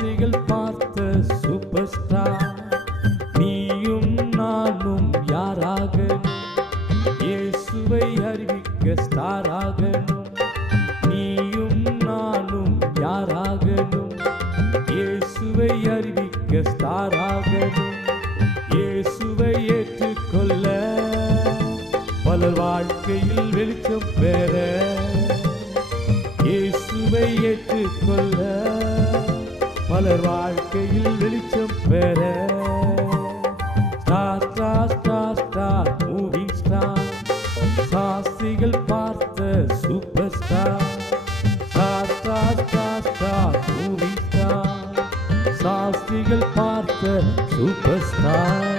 ஆசைகள் பார்த்த super star நீயும் நானும் யாராக? இயேசுவை அறிவிக்க ஸ்டாராக நீயும் நானும் யாராகணும் இயேசுவை அறிவிக்க ஸ்டாராகணும் இயேசுவை ஏற்றுக்கொள்ள பல வாழ்க்கையில் வெளிச்சம் பெற. இயேசுவை ஏற்றுக்கொள்ள பலர் வாழ்க்கையில் வெளிச்சம் பெற. Star star star star movie star சாஸ்திரிகள் பார்த்த super star star star star star movie star சாஸ்திரிகள் பார்த்த சூப்பர் ஸ்டார்